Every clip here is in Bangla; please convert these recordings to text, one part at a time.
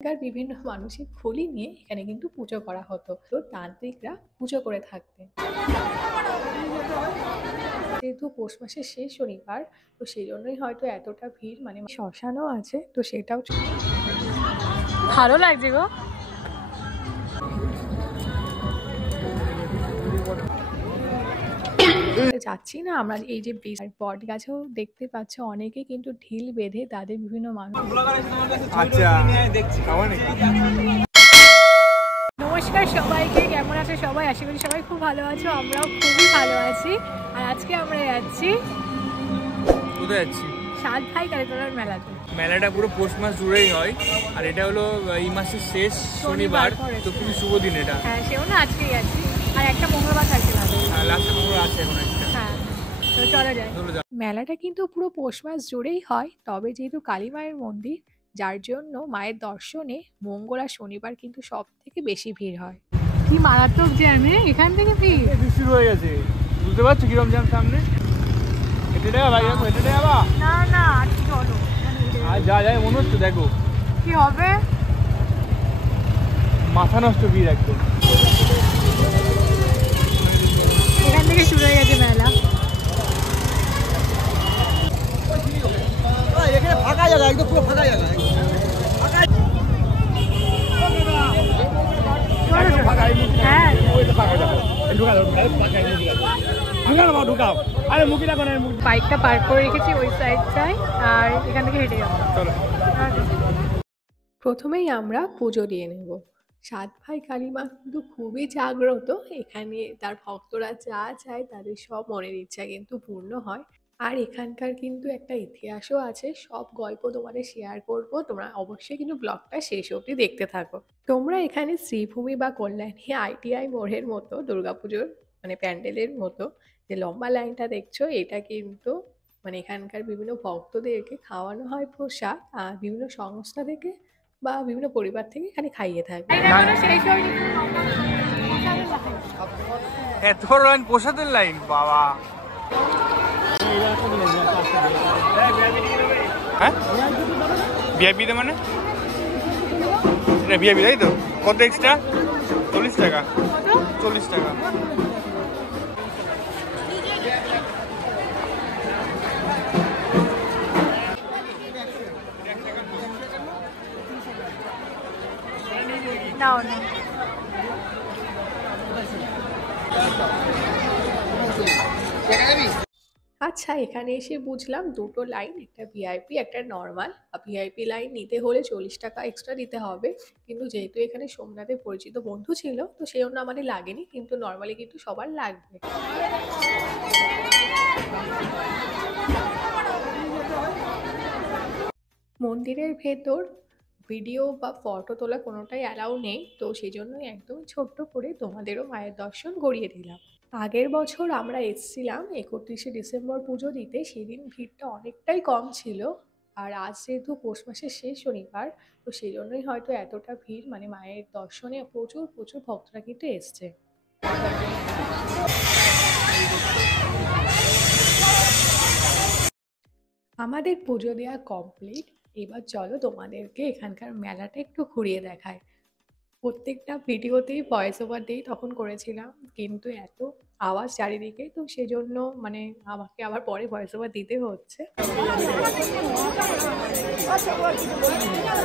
বিভিন্ন মানসিক খুলি নিয়ে এখানে কিন্তু পুজো করা হতো। তো তান্ত্রিকরা পুজো করে থাকতেন। যেহেতু পৌষ মাসের শেষ শনিবার, তো সেই জন্যই হয়তো এতটা ভিড়। মানে শ্মশানও আছে, তো সেটাও ভালো লাগছে গো। যাচ্ছি না আমরা এই যে বট গাছেও দেখতে পাচ্ছ, অনেকে কিন্তু ঢিল বেঁধে তাদের বিভিন্ন মানুষ। নমস্কার সবাইকে, কেমন আছে সবাই? আশা করি সবাই খুব ভালো আছো, আমরাও খুবই ভালো আছি। আর আজকে আমরা যাচ্ছি, কোথায় যাচ্ছি? সাত ভাই কালীতলার মেলাতে। মেলাটা পুরো পৌষ মাস জুড়েই হয়, আর এটা হলো এই মাসের শেষ শনিবার, তো খুবই শুভ দিন এটা। হ্যাঁ, সেও না আজকেই যাচ্ছি, আর একটা মঙ্গলবার থাকছে না। হ্যাঁ, লাস্টে মঙ্গলবার আছে এখন একটা। হ্যাঁ, তো চলো যাই। মেলাটা কিন্তু পুরো পৌষ মাস জুড়েই হয়, তবে যেহেতু কালী মায়ের মন্দির, যার জন্য মায়ের দর্শনে মঙ্গল আর শনিবার কিন্তু সব থেকে বেশি ভিড় হয়। কি মারাত্মক জ্যামে এখান থেকে ভিড় শুরু হয়ে গেছে, বুঝতে পারছো কিরম জ্যাম সামনে। হেঁটে যাবা ভাই, দেখো হেঁটে যাবা। না না, চলো আর যা যায় মনে হচ্ছে, দেখো কি হবে। মাথা নষ্ট ভিড় একদম। এখান থেকে শুরু হয়ে গেছে মেলা। এখানে ফাঁকা জায়গা, একদম পুরো ফাঁকা জায়গা। বাইকটা পার্ক করে রেখেছি ওই সাইডটায়, আর এখান থেকে হেঁটে যাবো। প্রথমেই আমরা পুজো দিয়ে নেব। সাত ভাই কালীমা কিন্তু খুবই জাগ্রত, এখানে তার ভক্তরা যা চায় তাদের সব মনের ইচ্ছা কিন্তু পূর্ণ হয়। আর এখানকার কিন্তু একটা ইতিহাসও আছে, সব গল্প তোমাদের শেয়ার করব, তোমরা অবশ্যই কিন্তু ব্লগটা শেষ অবধি দেখতে থাকো। তোমরা এখানে শ্রীভূমি বা কল্যাণী আইটিআই মোড়ের মতো দুর্গাপুজোর মানে প্যান্ডেলের মতো যে লম্বা লাইনটা দেখছো, এটা কিন্তু মানে এখানকার বিভিন্ন ভক্তদেরকে খাওয়ানো হয় প্রসাদ, আর বিভিন্ন সংস্থা থেকে বা বিভিন্ন পরিবার থেকে এখানে খাইয়ে থাকে। এত বড় লাইন, প্রসাদের লাইন, বাবা। হ্যাঁ, ভিআইপিতে মানে এটা ভিআইপি, তাই তো? কত এক্সট্রা? 40 টাকা। 40 টাকা। নাও না। আচ্ছা, এখানে এসে বুঝলাম দুটো লাইন, একটা ভিআইপি একটা নর্মাল। ভিআইপি লাইন নিতে হলে 40 টাকা এক্সট্রা দিতে হবে, কিন্তু যেহেতু এখানে সোমনাথের পরিচিত বন্ধু ছিল, তো সেই জন্য আমাদের লাগেনি, কিন্তু নর্মালি কিন্তু সবার লাগবে। মন্দিরের ভেতর ভিডিও বা ফটো তোলা কোনোটাই অ্যালাউ নেই, তো সেই জন্যই একদম ছোট্ট করে তোমাদেরও মায়ের দর্শন করিয়ে দিলাম। আগের বছর আমরা এসেছিলাম 31শে ডিসেম্বর পুজো দিতে, সেদিন ভিড়টা অনেকটাই কম ছিল। আর আজ যেহেতু পৌষ মাসের শেষ শনিবার, তো সেই জন্যই হয়তো এতটা ভিড়। মানে মায়ের দর্শনে প্রচুর প্রচুর ভক্তরা কিন্তু এসছে। আমাদের পুজো দেওয়া কমপ্লিট, এবার চলো তোমাদেরকে এখানকার মেলাটা একটু ঘুরিয়ে দেখায়। প্রত্যেকটা ভিডিওতেই ভয়েস ওভার দিয়েই তখন করেছিলাম, কিন্তু এত আওয়াজ চারিদিকে, তো সেজন্য মানে আমাকে আবার পরে ভয়েস ওভার দিতে হচ্ছে।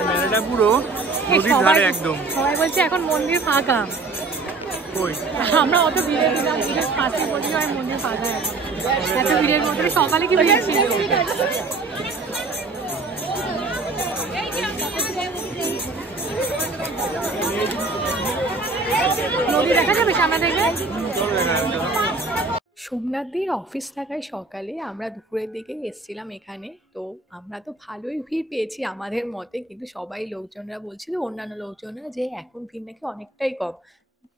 মেলাটা পুরো নদীর ধারে একদম। সবাই বলছে এখন মন্দির ফাঁকা, আমরা অত ভিড়ে দিলাম পাশে বলছি মন্দির ফাঁকা, এত ভিড়ের মধ্যে সকালে কি ভিড় ছিল। নদী দেখা যাবে সামনে থেকে। সোমনাথদের অফিস থাকায় সকালে আমরা দুপুরের দিকে এসেছিলাম এখানে, তো আমরা তো ভালোই ভিড় পেয়েছি আমাদের মতে, কিন্তু সবাই লোকজনরা বলছিল, অন্যান্য লোকজনরা, যে এখন ভিড় নাকি অনেকটাই কম।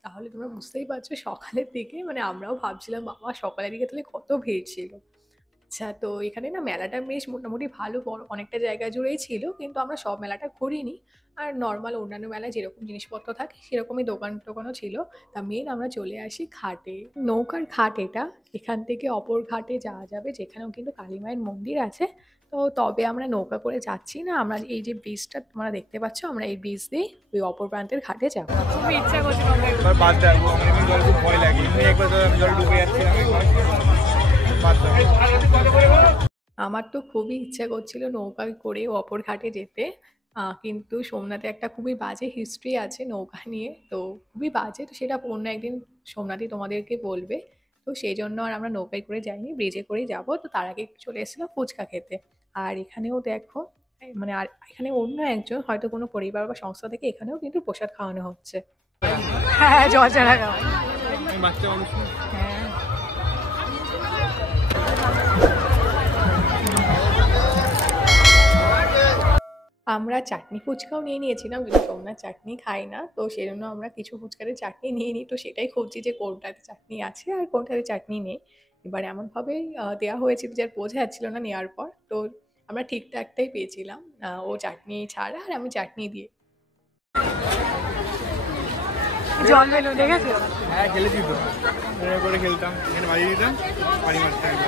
তাহলে তোমরা বুঝতেই পারছো সকালের দিকে মানে আমরাও ভাবছিলাম বাবা সকালের দিকে তাহলে কত ভিড় ছিল। আচ্ছা, তো এখানে না মেলাটা বেশ মোটামুটি ভালো বড় অনেকটা জায়গা জুড়েই ছিল, কিন্তু আমরা সব মেলাটা ঘুরিনি। আর নর্মাল অন্যান্য মেলায় যেরকম জিনিসপত্র থাকে সেরকমই দোকান টোকানও ছিল। তা মেন আমরা চলে আসি ঘাটে, নৌকার ঘাট এটা। এখান থেকে অপর ঘাটে যাওয়া যাবে, যেখানেও কিন্তু কালী মায়ের মন্দির আছে। তো তো তবে আমরা নৌকা করে যাচ্ছি না, আমরা এই যে ব্রিজটা তোমরা দেখতে পাচ্ছ, আমরা এই ব্রিজ দিয়ে ওই অপর প্রান্তের ঘাটে যাবো। খুবই ইচ্ছা করছে এবার বাদ যাবো, আমার এমনি জল খুব ভয় লাগে, এমনি একবার আমি জল ডুবে যাচ্ছিলাম, বাদ যাবো। আমার তো খুবই ইচ্ছা করছিল নৌকায় করে অপর ঘাটে যেতে, কিন্তু সোমনাথে একটা খুবই বাজে হিস্ট্রি আছে নৌকা নিয়ে, তো খুবই বাজে, তো সেটা অন্য একদিন সোমনাথই তোমাদেরকে বলবে। তো সেই জন্য আর আমরা নৌকায় করে যাইনি, ব্রিজে করেই যাবো। তো তার আগে চলে এসেছিলাম ফুচকা খেতে। আর এখানেও দেখো মানে আর এখানে অন্য একজন হয়তো কোনো পরিবার বা সংস্থা থেকে এখানেও কিন্তু প্রসাদ খাওয়ানো হচ্ছে। হ্যাঁ, জল ছাড়া খাওয়া। বাচ্চা মানুষ না। হ্যাঁ, আমরা চাটনি ফুচকাও নিয়ে নিয়েছিলাম, কিন্তু সোমনাথ চাটনি খাই না, তো সেই জন্য আমরা কিছু ফুচকাতে চাটনি নিয়ে নিই। তো সেটাই খুঁজছি যে কোনটাতে চাটনি আছে আর কোনটাতে চাটনি নেই। এবার এমনভাবেই দেওয়া হয়েছিল যে আর বোঝা যাচ্ছিল না নেওয়ার পর। তো আমরা ঠিকঠাকটাই পেয়েছিলাম, ও চাটনি ছাড়া আর আমি চাটনি দিয়ে। জল বেলুন দেখেছো? হ্যাঁ, খেলেছি তো, মনে করে খেলতাম, এখানে বাজিয়ে দিতাম, বাড়ি মারতে হবে।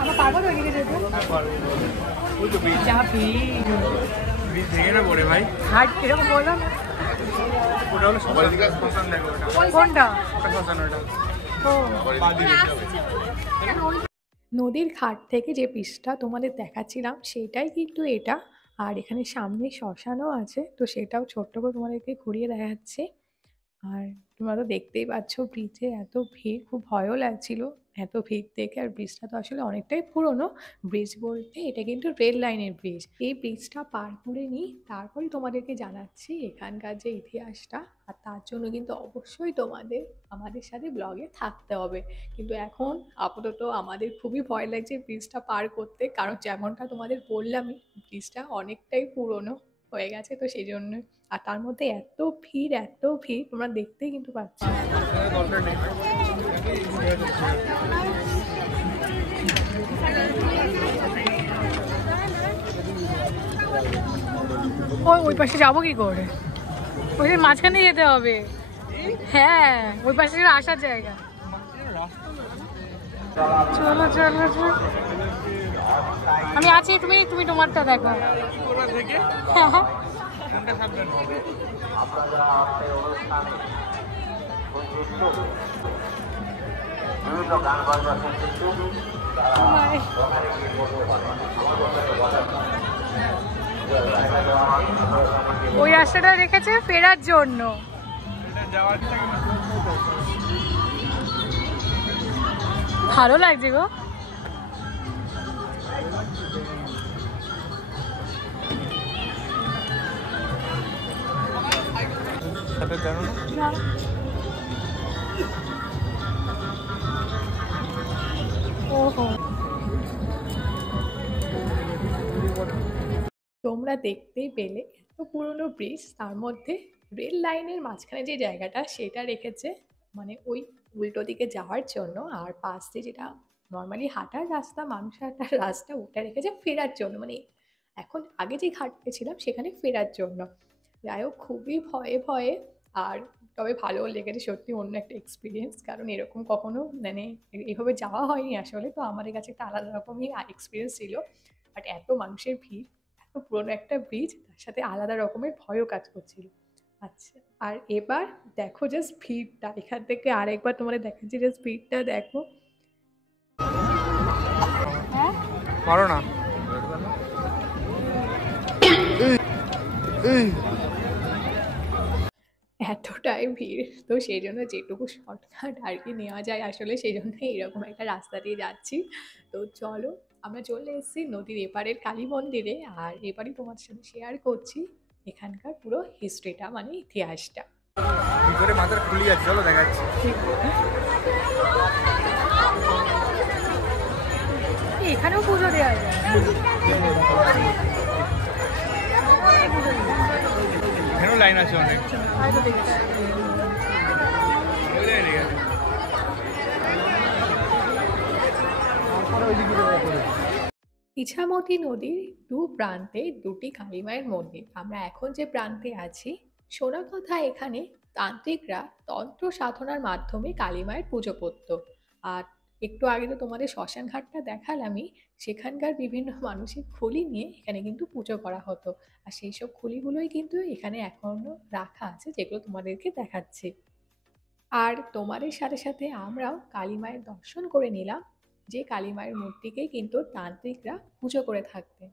আমরা পারবো তো ওইদিকে যেতে? ওই তো ব্রিজ, যা ভিড়, ব্রিজ ভেঙে না পড়ে ভাই। ঘাট এরকম বললাম না। ওটা হলো সবার শ্মশান, দেখো ওটা, কোনটা? ওটা শ্মশান, ওটা ও, বাদিকে। নদীর ঘাট থেকে যে পিসটা তোমাদের দেখাচ্ছিলাম সেটাই কিন্তু এটা। আর এখানে সামনে শ্মশানও আছে, তো সেটাও ছোট্ট করে তোমাদেরকে ঘুরিয়ে দেখাচ্ছি। আর তোমরা তো দেখতেই পাচ্ছ ব্রিজে এত ভিড়, খুব ভয়ও লাগছিল এত ভিড় দেখে। আর ব্রিজটা তো আসলে অনেকটাই পুরনো। ব্রিজ বলতে এটা কিন্তু রেল লাইনের ব্রিজ। এই ব্রিজটা পার করে নিই তারপরে তোমাদেরকে জানাচ্ছি এখানকার যে ইতিহাসটা। আর তার জন্য কিন্তু অবশ্যই তোমাদের আমাদের সাথে ব্লগে থাকতে হবে। কিন্তু এখন আপাতত আমাদের খুবই ভয় লাগছে ব্রিজটা পার করতে, কারণ যেমনটা তোমাদের বললামই ব্রিজটা অনেকটাই পুরনো হয়ে গেছে, তো সেই জন্য। আর তার মধ্যে এত ভিড় তোমরা দেখতেই কিন্তু পাচ্ছ। দরকার নেই। ওই পাশে যাবো কি করে? ওই মাঝখানে যেতে হবে। হ্যাঁ, ওই পাশে আসার জায়গা। চলো চলো চলো, আমি আছি, তুমি তুমি তোমারটা দেখো। ওরা থেকে হ্যাঁ হ্যাঁ, কোনটা সাবধান হবে? ওই রাস্তাটা রেখেছে ফেরার জন্য। এটা যাওয়ার ভালো লাগছে গো। সাথে জানো না? ওহো, তোমরা দেখতেই পেলে এত পুরনো ব্রিজ, তার মধ্যে রেল লাইনের মাঝখানে যে জায়গাটা সেটা রেখেছে মানে ওই উল্টো দিকে যাওয়ার জন্য, আর পাশ দিয়ে যেটা নর্মালি হাঁটার রাস্তা, মানুষ হাঁটার রাস্তা, ওটা রেখেছে ফেরার জন্য, মানে এখন আগে যে ঘাটে ছিলাম সেখানে ফেরার জন্য। যাই হোক, খুবই ভয়ে ভয়ে, আর তবে ভালো লেগেছে সত্যি, অন্য একটা এক্সপিরিয়েন্স, কারণ এরকম কখনো মানে এইভাবে যাওয়া হয়নি আসলে। তো আমাদের কাছে একটা আলাদা রকমই এক্সপিরিয়েন্স ছিল। বাট এত মানুষের ভিড়, এত পুরোনো একটা ব্রিজ, তার সাথে আলাদা রকমের ভয়ও কাজ করছিল। আচ্ছা, আর এবার দেখো জাস্ট ভিড়টা, এখান থেকে আরেকবার তোমাদের দেখাচ্ছি, জাস্ট ভিড়টা দেখো। হ্যাঁ, পারো না। এতটাই ভিড়, তো সেই জন্য যেটুকু শর্টকাট আর কি নেওয়া যায় আসলে, সেই জন্য এরকম একটা রাস্তা দিয়ে যাচ্ছি। তো চলো, আমরা চলে এসেছি নদীর এপারের কালী মন্দিরে, আর এবারই তোমাদের সাথে শেয়ার করছি এখানকার পুরো হিস্ট্রিটা, মানে ইতিহাসটা। ভিতরে মাথার খুলি আছে, চলো দেখাচ্ছি। এখানেও পুজো দেওয়া যায়? এখানেও লাইন আছে অনেক। হয়তো দেখেছি। ওই জায়গায় লেগে আছে। ইছামতি নদীর দু প্রান্তে দুটি কালীমায়ের মন্দির। আমরা এখন যে প্রান্তে আছি, শোনা কথা এখানে তান্ত্রিকরা তন্ত্র সাধনার মাধ্যমে কালীমায়ের পুজো করত। আর একটু আগে তো তোমাদের শ্মশান ঘাটটা দেখালামই, সেখানকার বিভিন্ন মানসিক খুলি নিয়ে এখানে কিন্তু পুজো করা হতো। আর সেই সব খুলিগুলোই কিন্তু এখানে এখনো রাখা আছে, যেগুলো তোমাদেরকে দেখাচ্ছি। আর তোমাদের সাথে সাথে আমরাও কালী মায়ের দর্শন করে নিলাম, যে কালী মায়ের মূর্তিকেই কিন্তু তান্ত্রিকরা পুজো করে থাকতেন।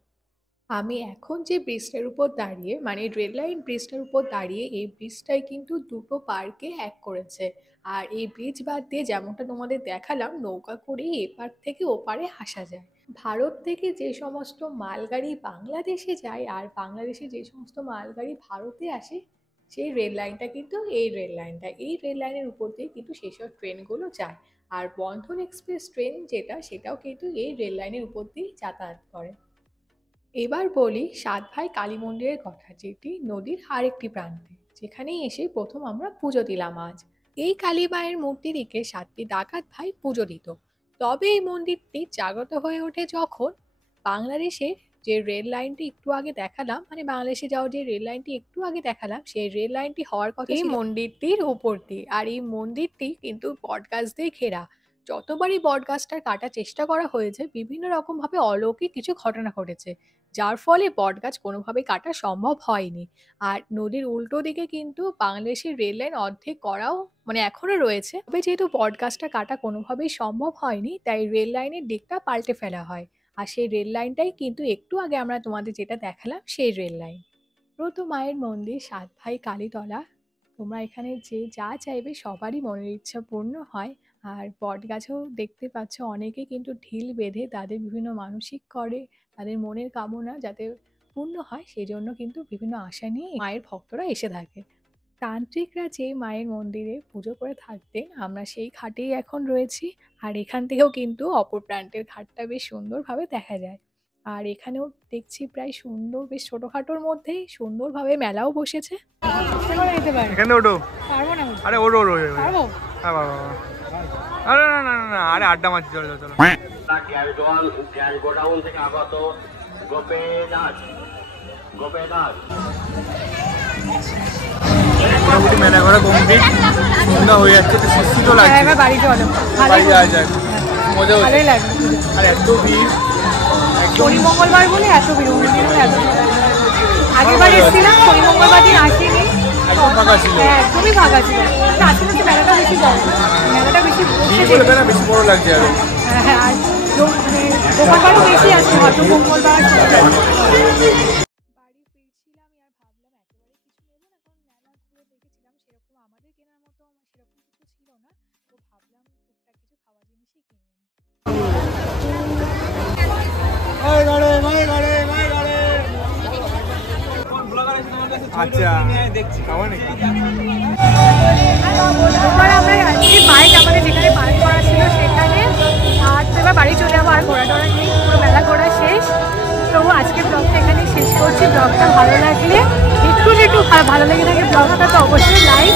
আমি এখন যে ব্রিজটার উপর দাঁড়িয়ে, মানে রেল লাইন ব্রিজটার উপর দাঁড়িয়ে, এই ব্রিজটাই কিন্তু দুটো পার্কে এক করেছে। আর এই ব্রিজ বাদ দিয়ে যেমনটা তোমাদের দেখালাম, নৌকা করেই এপার থেকে ওপারে আসা যায়। ভারত থেকে যে সমস্ত মালগাড়ি বাংলাদেশে যায় আর বাংলাদেশে যে সমস্ত মালগাড়ি ভারতে আসে, সেই রেল লাইনটা কিন্তু এই রেল লাইনের উপর দিয়ে কিন্তু সেই সব ট্রেনগুলো যায়। আর বন্ধন এক্সপ্রেস ট্রেন যেটা, সেটাও কিন্তু এই রেল লাইনের উপর দিয়েই যাতায়াত করে। এবার বলি সাত ভাই কালী মন্দিরের কথা, যেটি নদীর আরেকটি প্রান্তে, যেখানেই এসে প্রথম আমরা পুজো দিলাম আজ। এই কালী মায়ের মূর্তিটিকে সাতটি ডাকাত ভাই পুজো দিত। তবে এই মন্দিরটি জাগ্রত হয়ে ওঠে যখন বাংলাদেশের যে রেল লাইনটি একটু আগে দেখালাম, মানে বাংলাদেশে যাওয়ার যে রেল লাইনটি একটু আগে দেখালাম, সেই রেল লাইনটি হওয়ার কথা এই মন্দিরটির উপর দিয়ে। আর এই মন্দিরটি কিন্তু বটগাছ দিয়ে ঘেরা। যতবারই বটগাছটার কাটার চেষ্টা করা হয়েছে, বিভিন্ন রকমভাবে অলৌকিক কিছু ঘটনা ঘটেছে, যার ফলে বটগাছ কোনোভাবেই কাটা সম্ভব হয়নি। আর নদীর উল্টো দিকে কিন্তু বাংলাদেশের রেল লাইন অর্ধেক করাও, মানে এখনো রয়েছে। তবে যেহেতু বটগাছটা কাটা কোনোভাবেই সম্ভব হয়নি, তাই রেল লাইনের দিকটা পাল্টে ফেলা হয়। আর সেই রেল লাইনটাই কিন্তু একটু আগে আমরা তোমাদের যেটা দেখালাম, সেই রেল লাইন। তো মায়ের মন্দির সাত ভাই কালীতলা। তোমরা এখানে যে যা চাইবে সবারই মনের ইচ্ছা পূর্ণ হয়। আর বটগাছেও দেখতে পাচ্ছ অনেকে কিন্তু ঢিল বেঁধে তাদের বিভিন্ন মানসিক করে, তাদের মনের কামনা যাতে পূর্ণ হয় সেই জন্য কিন্তু বিভিন্ন আশা নিয়ে মায়ের ভক্তরা এসে থাকে। তান্ত্রিকরা যে মায়ের মন্দিরে পুজো করে থাকতেন, আমরা সেই ঘাটেই এখন রয়েছি। আর এখান থেকেও কিন্তু অপর প্রান্তের ঘাটটা বেশ সুন্দরভাবে দেখা যায়। আর এখানেও দেখছি প্রায় সুন্দর, বেশ ছোটখাটোর মধ্যেই সুন্দরভাবে মেলাও বসেছে। এখানে ওঠো। আরে ওঠো ওঠো। হ্যাঁ বাবা। আরে না না না, আরে আড্ডা মারছি, চলো চলো। গোডাউন থেকে আগত মোটামুটি মেলা ঘোরা কমপ্লিট, সন্ধ্যা হয়ে যাচ্ছে, তো সুস্থিত লাগছে। বাড়ি চলো, বাড়ি যাওয়া যায়, মজা হচ্ছে। আর এত ভিড়, শনি মঙ্গলবার বলে এত ভিড়। আগেরবার এসেছিলাম, শনি মঙ্গলবার দিন আসিনি, একদম ফাঁকা ছিল। একদমই ফাঁকা ছিল। আজকে হচ্ছে মেলাটা বেশি বড়, মেলাটা বেশি বেশি বড় লাগছে আরো। হ্যাঁ, আর দোকানপাটও বেশি আছে, হয়তো মঙ্গলবার। বাড়ি ফিরছিলাম আর ভাবলাম একেবারে কিছু নেবো না, কারণ মেলা ঘুরে দেখেছিলাম, সেরকম আমাদের কেনার মতো সেরকম কিছু ছিল না। তো ভাবলাম টুকটাক কিছু খাওয়ার জিনিসই কিনে নিই। আচ্ছা, খাওয়া নাকি? এবার আমরা যাচ্ছি বাইক আমাদের যেখানে পার্ক করা ছিল সেখানে। আর তো এবার বাড়ি চলে যাবো, আর ঘোরা টোরা নেই, পুরো মেলা ঘোরা শেষ। তো আজকে ব্লগটা এখানেই শেষ করছি। ব্লগটা ভালো লাগলে একটু ভালো লেগে থাকে ব্লগটা, তো অবশ্যই লাইক